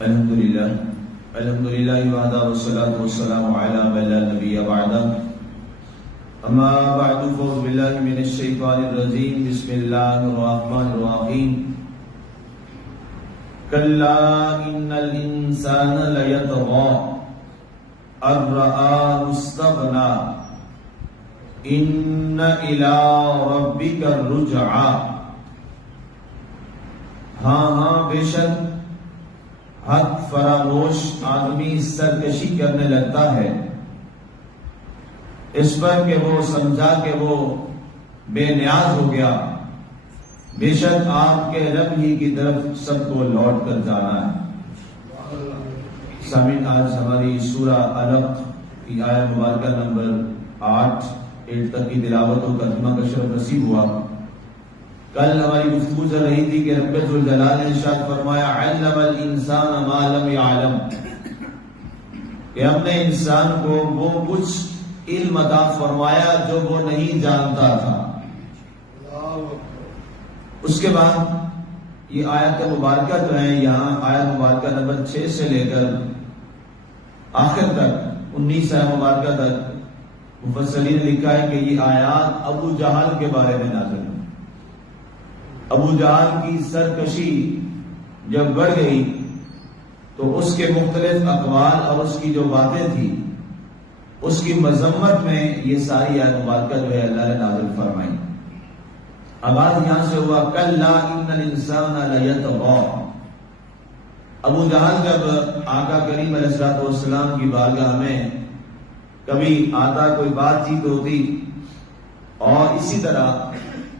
الحمدللہ وحدہ والصلاة والسلام علی من لا نبی بعدہ اما بعد فاعوذ باللہ من الشیطان الرجیم بسم اللہ الرحمن الرحیم کلا ان الانسان لیطغی ان رآہ استغنی ان الی ربک الرجعی۔ ہاں بے شک حق فراموش آدمی سرکشی کرنے لگتا ہے اس پر کہ وہ سمجھا کہ وہ بے نیاز ہو گیا۔ بے شک آپ کے رب ہی کی طرف سب کو لوٹ کر جانا ہے۔ سامعین، آج ہماری سورہ علق کی آیت مبارکہ نمبر 8 تک کی تلاوت و ترجمہ کا شرف نصیب ہوا۔ کل ہماری گفتگو چل رہی تھی کہ رب ذوالجلال نے ارشاد فرمایا علم الانسان ما لم يعلم، کہ ہم نے انسان کو وہ کچھ علم عطا فرمایا جو وہ نہیں جانتا تھا۔ اس کے بعد یہ آیت مبارکہ جو ہے، یہاں آیت مبارکہ نمبر 6 سے لے کر آخر تک 19 آیت مبارکہ تک مفسرین نے لکھا ہے کہ یہ آیات ابو جہل کے بارے میں نازل ہے۔ ابو جہل کی سرکشی جب بڑھ گئی تو اس کے مختلف اقوال اور اس کی جو باتیں تھی اس کی مذمت میں یہ ساری آیت مبارکہ جو ہے اللہ نے نازل فرمائی۔ آغاز یہاں سے ہوا کلا ان الانسان لیطغی۔ ابو جہل جب آقا کریم علیہ الصلوۃ والسلام کی بارگاہ میں کبھی آتا، کوئی بات چیت ہوتی، اور اسی طرح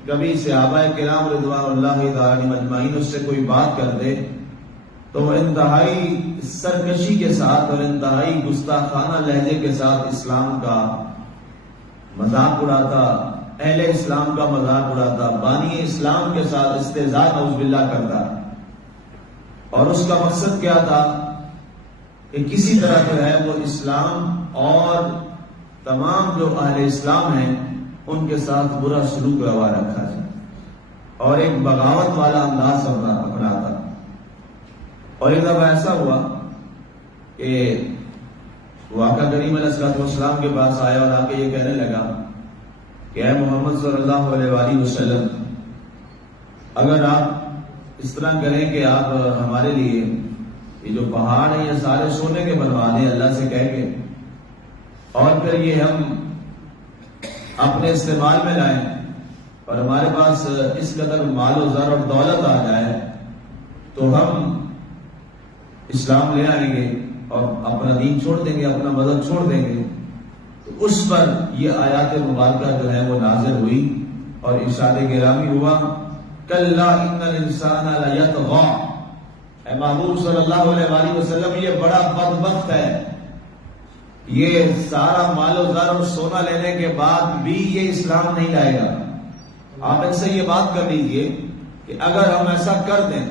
کبھی صحابہ کرام رضوان اللہ تعالی مجمعین اس سے کوئی بات کرتے تو وہ انتہائی سرکشی کے ساتھ اور انتہائی گستاخانہ لہجے کے ساتھ اسلام کا مذاق اڑاتا، اہل اسلام کا مذاق اڑاتا، بانی اسلام کے ساتھ استہزاء نعوذ باللہ کرتا۔ اور اس کا مقصد کیا تھا کہ کسی طرح جو ہے وہ اسلام اور تمام جو اہل اسلام ہیں ان کے ساتھ برا سلوک روا رکھا جائے اور ایک بغاوت والا انداز اپناتا۔ اور ایک دفعہ ایسا ہوا کہ وہ آقا کریم علیہ السلام کے پاس آیا اور آ کے یہ کہنے لگا کہ اے محمد صلی اللہ علیہ وآلہ وسلم، اگر آپ اس طرح کریں کہ آپ ہمارے لیے یہ جو پہاڑ ہیں یہ سارے سونے کے بنوا دیں اللہ سے کہہ کے، اور پھر یہ ہم اپنے استعمال میں لائیں اور ہمارے پاس اس قدر مال و زر اور دولت آ جائے تو ہم اسلام لے آئیں گے اور اپنا دین چھوڑ دیں گے، اپنا مذہب چھوڑ دیں گے۔ تو اس پر یہ آیات مبارکہ جو ہے وہ نازل ہوئی اور ارشاد گرامی ہوا کلا ان الانسان لیطغی۔ اے محبوب صلی اللہ علیہ وآلہ وسلم، یہ بڑا بدبخت ہے، یہ سارا مال و زر اور سونا لینے کے بعد بھی یہ اسلام نہیں لائے گا۔ آپ ان سے یہ بات کر لیجئے کہ اگر ہم ایسا کر دیں،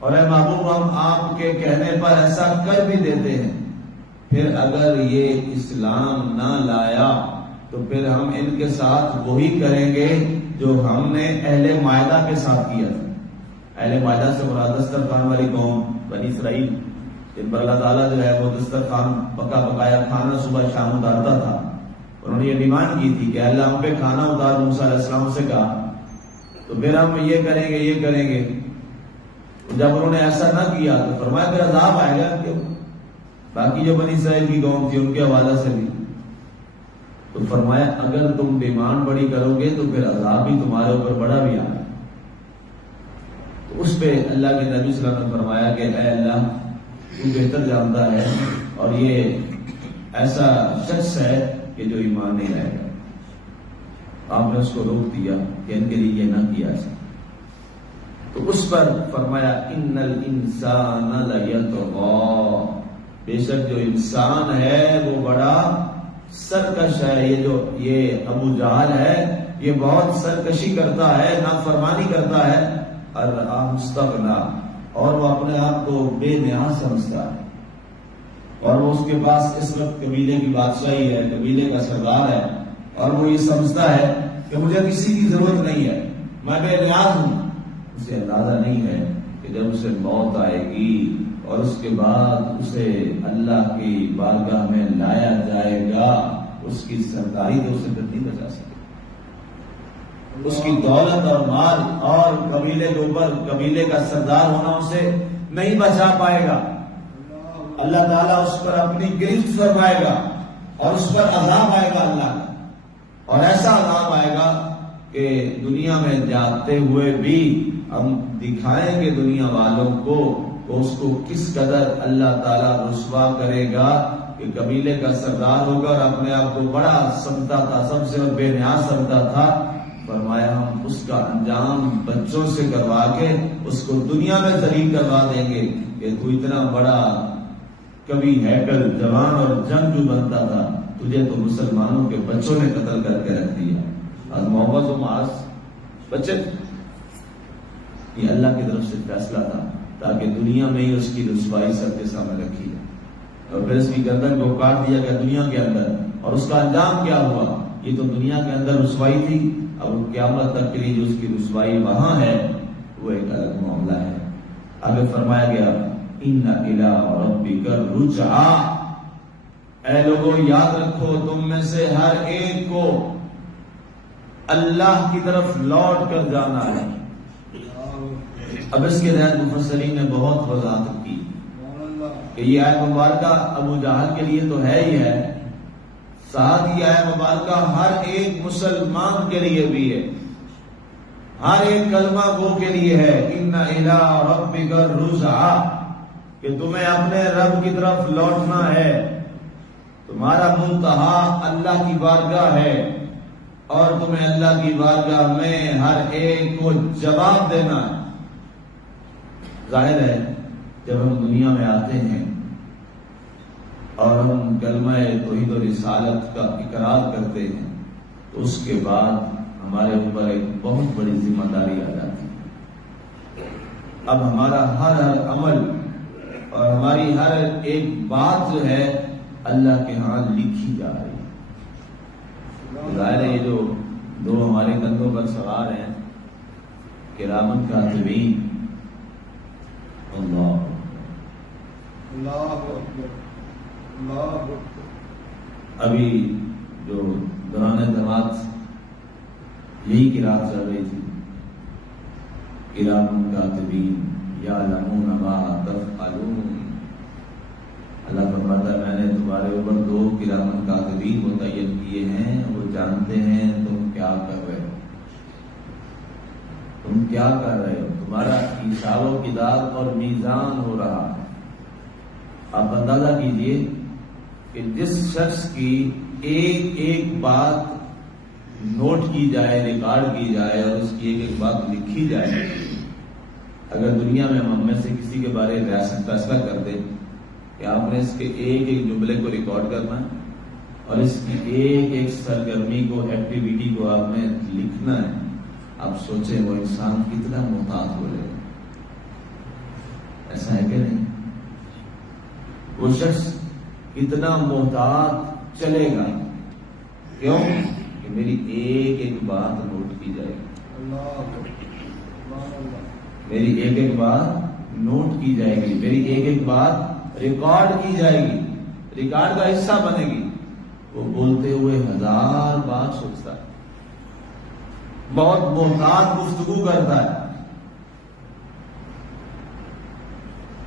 اور اے محبوب ہم آپ کے کہنے پر ایسا کر بھی دیتے ہیں، پھر اگر یہ اسلام نہ لایا تو پھر ہم ان کے ساتھ وہی کریں گے جو ہم نے اہل مائدہ کے ساتھ کیا تھا۔ اہل مائدہ سے مراد دسترخوان والی قوم بنی اسرائیل، جن پر اللہ تعالیٰ جو ہے وہ دسترخوان پکا پکایا کھانا صبح شام اتارتا تھا۔ انہوں نے یہ ڈیمانڈ کی تھی کہ اللہ ہم پہ کھانا اتار، موسیٰ علیہ السلام سے کہا تو پھر ہم یہ کریں گے یہ کریں گے۔ جب انہوں نے ایسا نہ کیا تو فرمایا پھر عذاب آئے گا کہ باقی جو بنی اسرائیل کی قوم تھی ان کے حوالے سے بھی۔ تو فرمایا اگر تم ڈیمانڈ بڑی کرو گے تو پھر عذاب بھی تمہارے اوپر بڑا بھی آئے۔ تو اس پہ اللہ کے نبی صلی اللہ علیہ وسلم نے فرمایا کہ اے اللہ تو بہتر جانتا ہے، اور یہ ایسا شخص ہے کہ جو ایمان نہیں لائے گا۔ آپ نے اس کو روک دیا کہ ان کے لیے یہ نہ کیا جائے۔ تو اس پر فرمایا ان الانسان لیطغی، بے شک جو انسان ہے وہ بڑا سرکش ہے۔ یہ ابو جہل ہے، یہ بہت سرکشی کرتا ہے، نافرمانی کرتا ہے، استغنا، اور وہ اپنے آپ کو بے نیاز سمجھتا ہے، اور وہ اس کے پاس اس وقت قبیلے کی بادشاہی ہے، قبیلے کا سردار ہے، اور وہ یہ سمجھتا ہے کہ مجھے کسی کی ضرورت نہیں ہے، میں بے نیاز ہوں۔ اسے اندازہ نہیں ہے کہ جب اسے موت آئے گی اور اس کے بعد اسے اللہ کی بارگاہ میں لایا جائے گا، اس کی سرداری تو اسے نہیں بچا سکے، اس کی دولت اور مال اور قبیلے کے اوپر قبیلے کا سردار ہونا اسے نہیں بچا پائے گا۔ اللہ تعالیٰ اس پر اپنی گرفت فرمائے گا اور اس پر عذاب آئے گا اللہ کا، اور ایسا عذاب آئے گا کہ دنیا میں جاتے ہوئے بھی ہم دکھائیں گے دنیا والوں کو اس کو کس قدر اللہ تعالیٰ رسوا کرے گا کہ قبیلے کا سردار ہوگا اور اپنے آپ کو بڑا سمجھتا تھا، سب سے بے نیاز سمجھتا تھا۔ فرمایا ہم اس کا انجام بچوں سے کروا کے اس کو دنیا میں ذلیل کروا دیں گے کہ تو اتنا بڑا کبھی ہیکل جوان اور جنگجو بنتا تھا، تجھے تو مسلمانوں کے بچوں نے قتل کر کے رکھ دیا۔ اور محمد و معاذ بچے، یہ اللہ کی طرف سے فیصلہ تھا تاکہ دنیا میں ہی اس کی رسوائی سب کے سامنے رکھی جائے، اور پھر اس کی گردن کو کاٹ دیا گیا دنیا کے اندر۔ اور اس کا انجام کیا ہوا؟ یہ تو دنیا کے اندر رسوائی تھی، اب قیامت تک کے لیے جو اس کی رسوائی وہاں ہے وہ ایک الگ معاملہ ہے۔ آگے فرمایا گیا ان الی ربک الرجعی، اے لوگوں یاد رکھو تم میں سے ہر ایک کو اللہ کی طرف لوٹ کر جانا ہے۔ اب اس کے تحت مفسرین نے بہت وضاحت کی کہ یہ آیت مبارکہ ابو جہل کے لیے تو ہے ہی ہے، ساتھ ہی آیت مبارکہ ہر ایک مسلمان کے لیے بھی ہے، ہر ایک کلمہ گو کے لیے ہے۔ ان الی ربک الرجعی، کہ تمہیں اپنے رب کی طرف لوٹنا ہے، تمہارا منتہا اللہ کی بارگاہ ہے، اور تمہیں اللہ کی بارگاہ میں ہر ایک کو جواب دینا ہے۔ ظاہر ہے جب ہم دنیا میں آتے ہیں اور ہم کلمہ توحید و رسالت کا اقرار کرتے ہیں تو اس کے بعد ہمارے اوپر ایک بہت بڑی ذمہ داری آ جاتی ہے۔ اب ہمارا ہر عمل اور ہماری ہر ایک بات جو ہے اللہ کے ہاں لکھی جا رہی ہے۔ ظاہر ہے یہ جو دو ہمارے کندھوں پر سوار ہیں کرامن کاتبین، اللہ ابھی جو دوران جماعت یہی قرات چل رہی تھی، کرام کاتبین یعلمون ما تفعلون۔ اللہ فرماتا ہے میں نے تمہارے اوپر دو کرام کاتبین متعین کیے ہیں، وہ جانتے ہیں تم کیا کر رہے ہو، تم کیا کر رہے ہو، تمہارا حساب و کتاب اور میزان ہو رہا ہے۔ آپ اندازہ کیجئے کہ جس شخص کی ایک ایک بات نوٹ کی جائے، ریکارڈ کی جائے اور اس کی ایک ایک بات لکھی جائے، اگر دنیا میں ہم میں سے کسی کے بارے ریاست فیصلہ کر دے کہ آپ نے اس کے ایک ایک جملے کو ریکارڈ کرنا ہے اور اس کی ایک ایک سرگرمی کو، ایکٹیویٹی کو آپ نے لکھنا ہے، آپ سوچیں وہ انسان کتنا محتاط ہو جائے۔ ایسا ہے کہ نہیں؟ وہ شخص کتنا محتاط چلے گا، کیوں کہ میری ایک ایک بات نوٹ کی جائے گی، میری ایک ایک بات نوٹ کی جائے گی، میری ایک ایک بات ریکارڈ کی جائے گی، ریکارڈ کا حصہ بنے گی۔ وہ بولتے ہوئے ہزار بات سوچتا ہے، بہت محتاط گفتگو کرتا ہے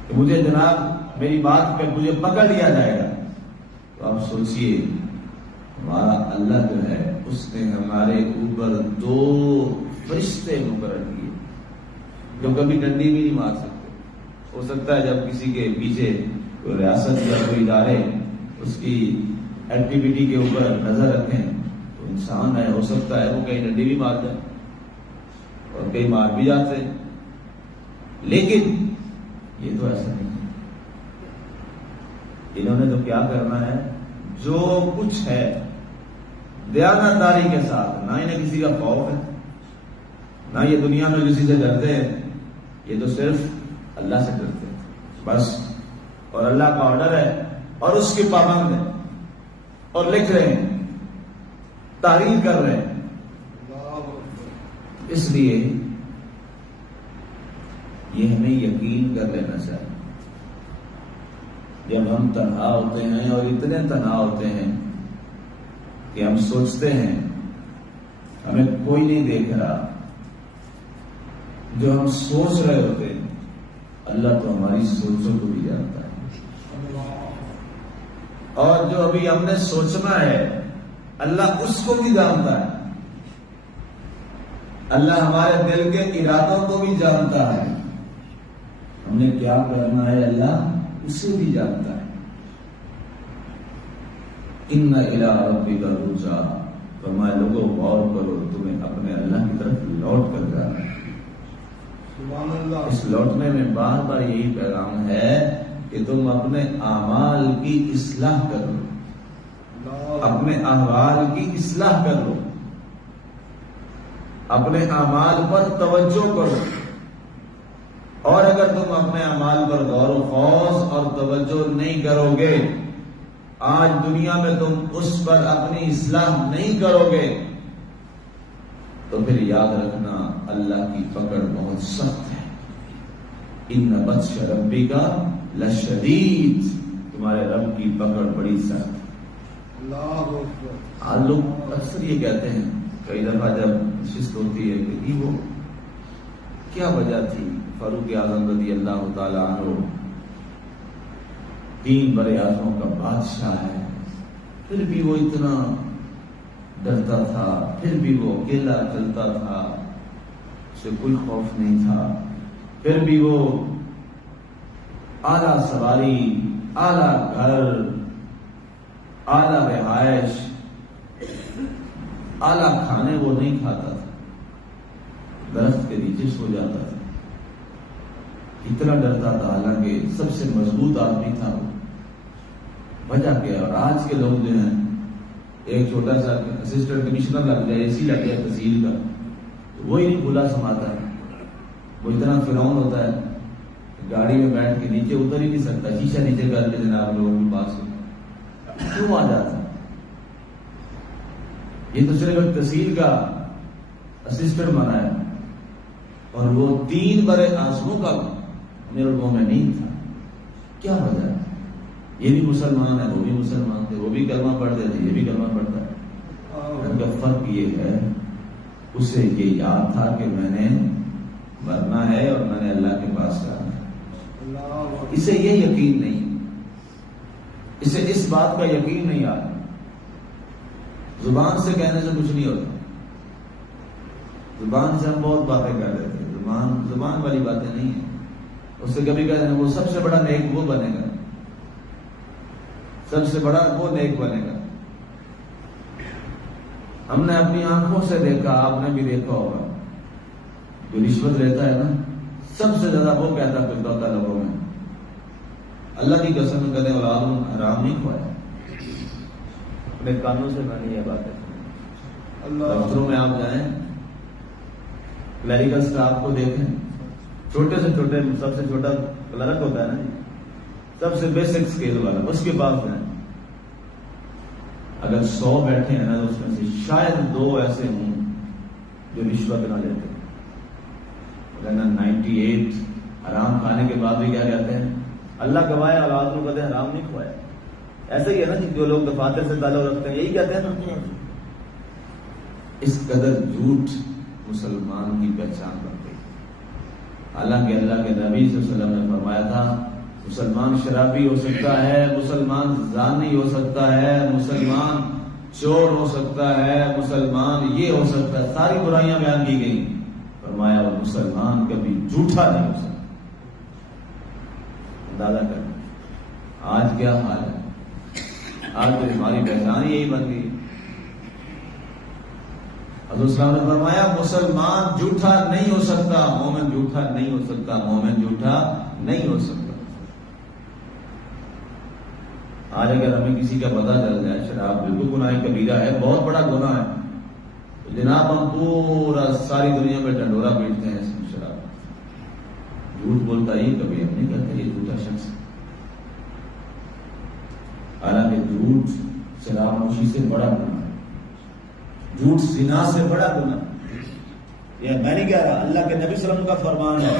کہ مجھے جناب میری بات پہ مجھے پکڑ لیا جائے گا۔ تو آپ سوچئے ہمارا اللہ جو ہے اس نے ہمارے اوپر دو فرشتے مقرر کیے جو کبھی ڈنڈی بھی نہیں مار سکتے۔ ہو سکتا ہے جب کسی کے پیچھے کوئی ریاست یا کوئی ادارے اس کی ایکٹیویٹی کے اوپر نظر رکھیں تو انسان ہے، ہو سکتا ہے وہ کہیں ڈنڈی بھی مار جائے اور کئی مار بھی جاتے ہیں، لیکن یہ تو ایسا نہیں ہے۔ انہوں نے تو کیا کرنا ہے، جو کچھ ہے دیانتداری کے ساتھ، نہ انہیں کسی کا خوف ہے، نہ یہ دنیا میں کسی سے ڈرتے ہیں، یہ تو صرف اللہ سے ڈرتے ہیں بس، اور اللہ کا آرڈر ہے اور اس کے پابند ہیں، اور لکھ رہے ہیں، تحریر کر رہے ہیں۔ اس لیے یہ ہمیں یقین کر لینا چاہیے جب ہم تنہا ہوتے ہیں اور اتنے تنہا ہوتے ہیں کہ ہم سوچتے ہیں ہمیں کوئی نہیں دیکھ رہا، جو ہم سوچ رہے ہوتے ہیں اللہ تو ہماری سوچوں کو بھی جانتا ہے، اور جو ابھی ہم نے سوچنا ہے اللہ اس کو بھی جانتا ہے، اللہ ہمارے دل کے ارادوں کو بھی جانتا ہے، ہم نے کیا کرنا ہے اللہ اسے بھی جانتا ہے۔ ان الی ربک الرجعی، فرمایا لوگوں غور کرو، تمہیں اپنے اللہ کی طرف لوٹ کر جانا ہے۔ سبحان اللہ۔ اس لوٹنے میں بار بار یہی پیغام ہے کہ تم اپنے اعمال کی اصلاح کر لو، اپنے احوال کی اصلاح کر لو، اپنے اعمال پر توجہ کرو، اور اگر تم اپنے اعمال پر غور و خوض اور توجہ نہیں کرو گے، آج دنیا میں تم اس پر اپنی اصلاح نہیں کرو گے، تو پھر یاد رکھنا اللہ کی پکڑ بہت سخت ہے۔ ان بطش ربک لشدید، تمہارے رب کی پکڑ بڑی سخت ہے۔ اللہ اکبر۔ آج لوگ اکثر یہ کہتے ہیں، کئی دفعہ جب نشست ہوتی ہے کہ وہ کیا وجہ تھی، فاروق اعظم رضی اللہ تعالی عنہ 3 بڑے اعظموں کا بادشاہ ہے، پھر بھی وہ اتنا ڈرتا تھا، پھر بھی وہ اکیلا چلتا تھا، اسے کوئی خوف نہیں تھا، پھر بھی وہ اعلیٰ سواری، اعلیٰ گھر، اعلیٰ رہائش، اعلیٰ کھانے وہ نہیں کھاتا تھا، درخت کے نیچے سو جاتا تھا، اتنا ڈرتا تھا، حالانکہ سب سے مضبوط آدمی تھا وہ۔ وجہ کیا؟ اور آج کے لوگ جو ہیں، ایک چھوٹا سا اسسٹنٹ کمشنر لگ جائے، اسی لگ جائے تحصیل کا، تو وہی نہیں بھولا سماتا ہے، وہ اتنا فرعون ہوتا ہے گاڑی میں بیٹھ کے نیچے اتر ہی نہیں سکتا، شیشہ نیچے کر کے جناب لوگوں کے پاس کیوں آ جاتا ہے؟ یہ تو صرف ایک تحصیل کا اسسٹنٹ بنا ہے، اور وہ 3 بڑے اعظموں کا امیر المومنین نہیں تھا۔ کیا وجہ ہے؟ یہ بھی مسلمان ہے، وہ بھی مسلمان تھے، وہ بھی کلمہ پڑھتے تھے، یہ بھی کلمہ پڑھتا ہے، ان کا فرق یہ ہے اسے یہ یاد تھا کہ میں نے مرنا ہے اور میں نے اللہ کے پاس جانا ہے۔ اسے یہ یقین نہیں، اسے اس بات کا یقین نہیں آ رہا۔ زبان سے کہنے سے کچھ نہیں ہوتا، زبان سے ہم بہت باتیں کر لیتے ہیں، زبان والی باتیں نہیں ہیں۔ اس سے کبھی کہتے ہیں وہ سب سے بڑا نیک وہ بنے گا، سب سے بڑا وہ نیک بنے گا۔ ہم نے اپنی آنکھوں سے دیکھا، آپ نے بھی دیکھا ہوگا، جو رشوت لیتا ہے نا، سب سے زیادہ وہ کہتا پھرتا ہوتا ہے لوگوں میں، اللہ کی قسم کرنے والا حرام نہیں کھوایا، اپنے کانوں سے میں نے یہ باتیں سنی۔ دفتروں میں آپ جائیں، کلریکل سٹاف کو دیکھیں، چھوٹے سے چھوٹے، سب سے چھوٹا کلرک ہوتا ہے نا، سب سے بیسک اسکیل والا، اس کے پاس جائیں، اگر 100 بیٹھے ہیں نا تو اس میں سے شاید 2 ایسے ہوں جو رشوت نہ لیتے، ورنہ 98 حرام کھانے کے بعد بھی کیا کہتے ہیں، اللہ گواہ اولاد کو کہتے ہیں حرام نہیں کھوایا۔ ایسا ہی ہے نا جو لوگ دفاتر سے تعلق رکھتے ہیں، یہی کہتے ہیں نا۔ اس قدر جھوٹ مسلمان کی پہچان بن گئی، حالانکہ اللہ کے نبی صلی اللہ علیہ وسلم نے فرمایا تھا مسلمان شرابی ہو سکتا ہے، مسلمان زانی ہو سکتا ہے، مسلمان چور ہو سکتا ہے، مسلمان یہ ہو سکتا ہے، ساری برائیاں بیان کی گئی، فرمایا وہ مسلمان کبھی جھوٹا نہیں ہو سکتا۔ اندازہ کریں آج کیا حال ہے، آج تو ہماری پہچان یہی بن گئی۔ حضرت صاحب نے فرمایا مسلمان جھوٹا نہیں ہو سکتا، مومن جھوٹا نہیں ہو سکتا، مومن جھوٹا نہیں ہو سکتا۔ آج اگر ہمیں کسی کا پتہ چل جائے شراب بالکل گناہ کبیرہ ہے، بہت بڑا گناہ ہے، تو جناب ہم پورا ساری دنیا میں ڈنڈورا پیٹتے ہیں اس میں شراب۔ جھوٹ بولتا ہی کبھی ہم نہیں کہتے یہ جھوٹا شخص ہے، حالانکہ جھوٹ شراب نوشی سے بڑا گناہ ہے، جھوٹ زنا سے بڑا گناہ ہے۔ یہ میں نہیں کہہ رہا، اللہ کے نبی صلی اللہ علیہ وسلم کا فرمان ہے،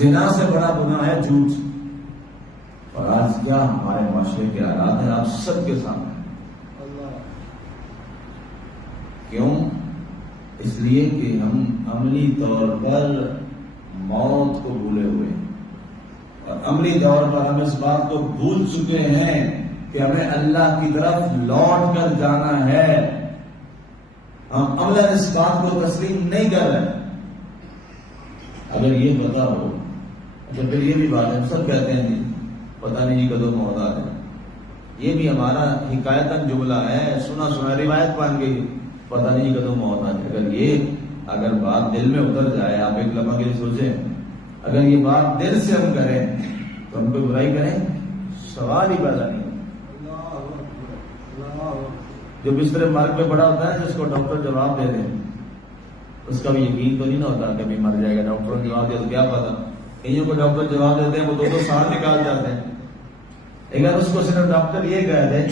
زنا سے بڑا گناہ ہے جھوٹ. اور آج کیا ہمارے معاشرے کے حالات ہیں آپ سب کے سامنے. اللہ کیوں؟ اس لیے کہ ہم عملی طور پر موت کو بھولے ہوئے ہیں، اور عملی طور پر ہم اس بات کو بھول چکے ہیں کہ ہمیں اللہ کی طرف لوٹ کر جانا ہے. ہم عملاً اس بات کو تسلیم نہیں کر رہے. اگر یہ پتا ہو تو پھر یہ بھی بات ہے، سب کہتے ہیں جی پتہ نہیں جی کدو موت آ جائے. یہ بھی ہمارا حکایتاً جملہ ہے، سنا سنا روایت بن گئی، پتہ نہیں کدو موت آ جائے. اگر بات دل میں اتر جائے، آپ ایک لمحہ کے لیے سوچیں، اگر یہ بات دل سے ہم کریں تو ہم کوئی برائی کریں سوال ہی پیدا نہیں. جو بستر مرگ پہ پڑا ہوتا ہے جس کو ڈاکٹر جواب دے دیں، اس کا بھی یقین تو نہیں نہ ہوتا کہ ابھی مر جائے گا. ڈاکٹر نے جواب دیا تو کیا پتا. کئیوں کو ڈاکٹر جواب دیتے ہیں وہ 2-2 سال نکال جاتے ہیں. اگر اس کو صرف ڈاکٹر یہ کہہ دے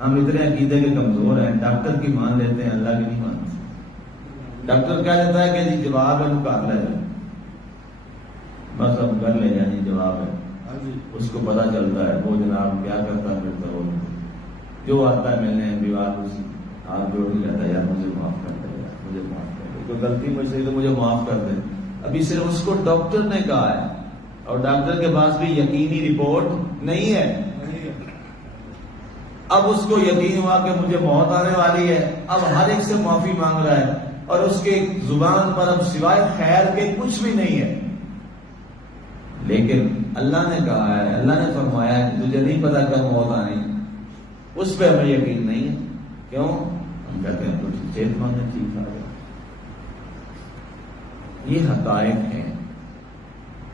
ہم اتنے عقیدے کے کمزور ہیں، ڈاکٹر کی مان لیتے ہیں اللہ کی نہیں مانتے. ڈاکٹر کہہ دیتا ہے کہ جی جواب ہے کر لے جائے، بس ہم کر لے جائیں جی جواب ہے. اس کو پتا چلتا ہے وہ جناب کیا کرتا ہے، پھر تو جو آتا ہے ملنے بیوار اسی ہاتھ جوڑ کے کہتا ہے یار مجھے معاف کر دے، مجھے معاف کر دے، کوئی غلطی مجھ سے تو مجھے معاف کر دے. ابھی صرف اس کو ڈاکٹر نے کہا ہے اور ڈاکٹر کے پاس بھی یقینی رپورٹ نہیں ہے. اب اس کو یقین ہوا کہ مجھے موت آنے والی ہے، اب ہر ایک سے معافی مانگ رہا ہے اور اس کے زبان پر اب سوائے خیر کے کچھ بھی نہیں ہے. لیکن اللہ نے کہا ہے، اللہ نے فرمایا ہے تجھے نہیں پتا کب موت آنی، اس پہ ہمیں یقین نہیں ہے. کیوں؟ ہم کہتے ہیں تو چیت مانگنے ٹھیک آ گیا. یہ حقائق ہیں،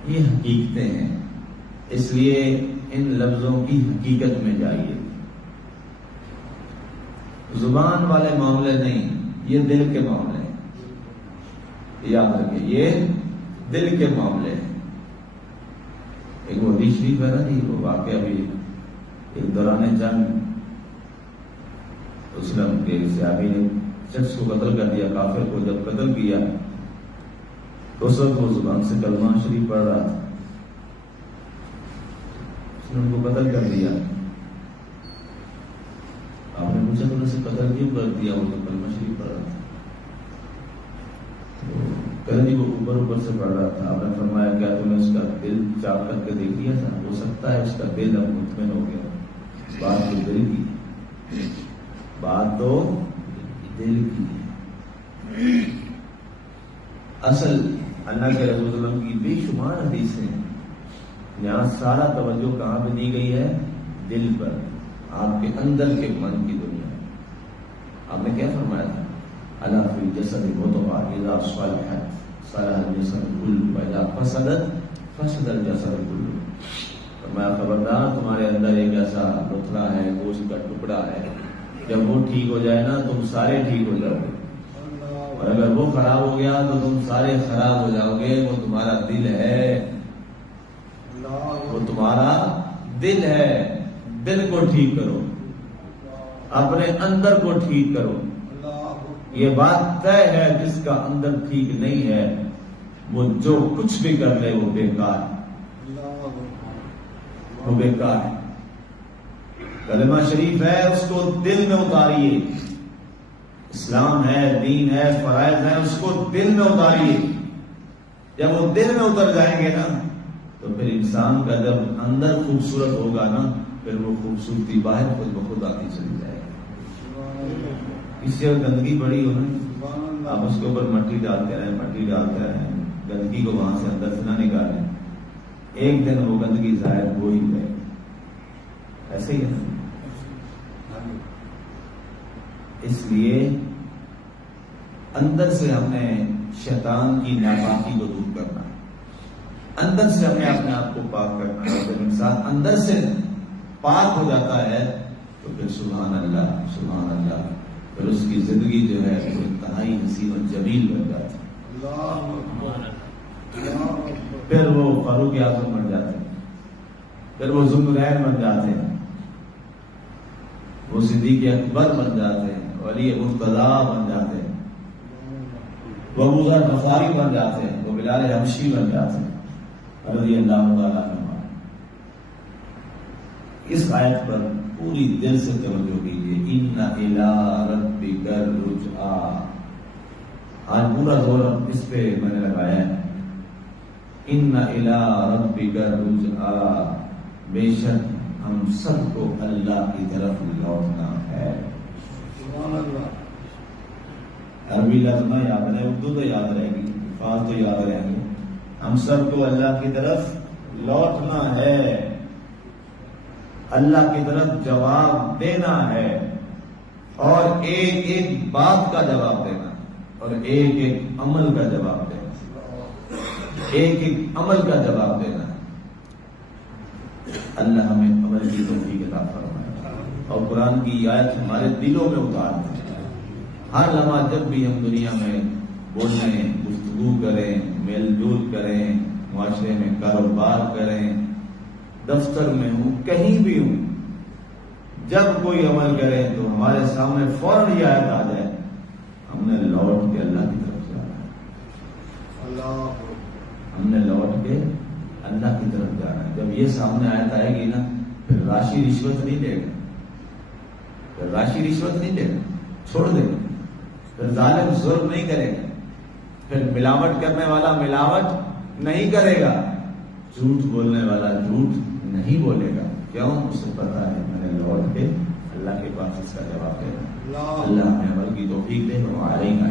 یہ حقیقتیں ہیں. اس لیے ان لفظوں کی حقیقت میں جائیے. زبان والے معاملے نہیں، یہ دل کے معاملے ہیں. یاد رکھیں یہ دل کے معاملے ہیں. ایک وہ حدیث شریف ہے نا جی، وہ واقعہ بھی ایک دوران جنگ اسلام کے صحابی نے شخص کو قتل کر دیا، کافر کو جب قتل کیا تو اس وقت وہ زبان سے کلمہ شریف پڑھ رہا تھا. اس نے ان کو قتل کر دیا. آپ نے پوچھا تو اسے قتل کیوں کر دیا؟ وہ تو کلمہ شریف پڑھ رہا تھا. کہنے جی وہ اوپر سے پڑھ رہا تھا. آپ نے فرمایا کیا تم نے اس کا دل چاک کر کے دیکھ لیا تھا؟ ہو سکتا ہے اس کا دل اب مطمئن ہو گیا. بات تو دل کی، بات تو دل کی. اصل اللہ کے رسول صلی اللہ علیہ وسلم کی بے شمار حدیثیں ہیں، یہاں سارا توجہ کہاں پہ دی گئی ہے؟ دل پر، آپ کے اندر کے من کی دنیا. آپ نے کیا فرمایا تھا؟ اللہ فی الجسد مضغہ اذا صلحت صلح الجسد کلہ واذا فسدت فسد الجسد کلہ. فرمایا خبردار تمہارے اندر ایک ایسا لوتھڑا ہے، گوشت کا ٹکڑا ہے، جب وہ ٹھیک ہو جائے نا تم سارے ٹھیک ہو جاؤ گے، اور اگر وہ خراب ہو گیا تو تم سارے خراب ہو جاؤ گے. وہ تمہارا دل ہے، وہ تمہارا دل ہے. دل کو ٹھیک کرو، اپنے اندر کو ٹھیک کرو. یہ بات طے ہے جس کا اندر ٹھیک نہیں ہے وہ جو کچھ بھی کر لے وہ بیکار، وہ بیکار ہے. کلمہ شریف ہے اس کو دل میں اتاریے. اسلام ہے، دین ہے، فرائض ہے، اس کو دل میں اتاریے. جب وہ دل میں اتر جائیں گے نا تو پھر انسان کا جب اندر خوبصورت ہوگا نا پھر وہ خوبصورتی باہر خود بخود آتی چلی جائے گی. اس سے گندگی بڑی ہو نا، آپ اس کے اوپر مٹی ڈالتے رہیں، مٹی ڈالتے رہیں، گندگی کو وہاں سے اندر سے نہ نکالیں، ایک دن وہ گندگی ظاہر ہو ہی جائے. ایسے ہی ہے نا. اس لیے اندر سے ہم نے شیطان کی ناپاکی کو دور کرنا، اندر سے ہم نے اپنے آپ کو پاک کرنا. جب انسان اندر سے پاک ہو جاتا ہے تو پھر سبحان اللہ سبحان اللہ، پھر اس کی زندگی جو ہے وہ انتہائی حسین و جمیل بن جاتی ہے. پھر وہ فاروق اعظم بن جاتے ہیں، پھر وہ ذوالنورین بن جاتے ہیں، وہ صدیق اکبر بن جاتے ہیں، ولی مرتضیٰ بن جاتے ہیں، وہ ابو ذر غفاری بن جاتے ہیں، وہ بلال حبشی بن جاتے ہیں. رضی اللہ تعالیٰ عنہ۔ اس آیت پر پوری دل سے توجہ کیجیے، ان الی ربک الرجعی۔ آج پورا زور اس پہ میں نے لگایا ہے، ان الی ربک الرجعی، بے شک ہم سب کو اللہ کی طرف لوٹنا ہے۔ سبحان اللہ۔ عربی لفظ نہ یاد رہے، اردو تو یاد رہے گی، الفاظ تو یاد رہیں گے۔ ہم سب کو اللہ کی طرف لوٹنا ہے، اللہ کی طرف جواب دینا ہے، اور ایک ایک بات کا جواب دینا، اور ایک ایک عمل کا جواب دینا، ایک ایک عمل کا جواب دینا۔ اللہ ہمیں عمل کی توفیق عطا فرمائے، اور قرآن کی آیت ہمارے دلوں میں اتار دے۔ ہر لمحہ جب بھی ہم دنیا میں بولیں، گفتگو کریں، میل جول کریں، معاشرے میں کاروبار کریں، دفتر میں ہوں، کہیں بھی ہوں، جب کوئی عمل کریں تو ہمارے سامنے فوراً یہ آیت آ جائے، ہم نے لوٹ کے اللہ کی طرف جانا ہے، اللہ ہم نے لوٹ کے اللہ کی طرف جانا ہے۔ جب یہ سامنے آیت آئے گی نا، پھر راشی رشوت نہیں دے گا، پھر راشی رشوت نہیں دے گا، چھوڑ دے گا، پھر ظالم ظلم نہیں کرے گا، پھر ملاوٹ کرنے والا ملاوٹ نہیں کرے گا، جھوٹ بولنے والا جھوٹ نہیں بولے گا۔ کیوں؟ اسے پتا ہے میں نے لوٹ کے اللہ کے پاس اس کا جواب دینا۔ اللہ ہمیں عمل کی توفیق دے، وعلینا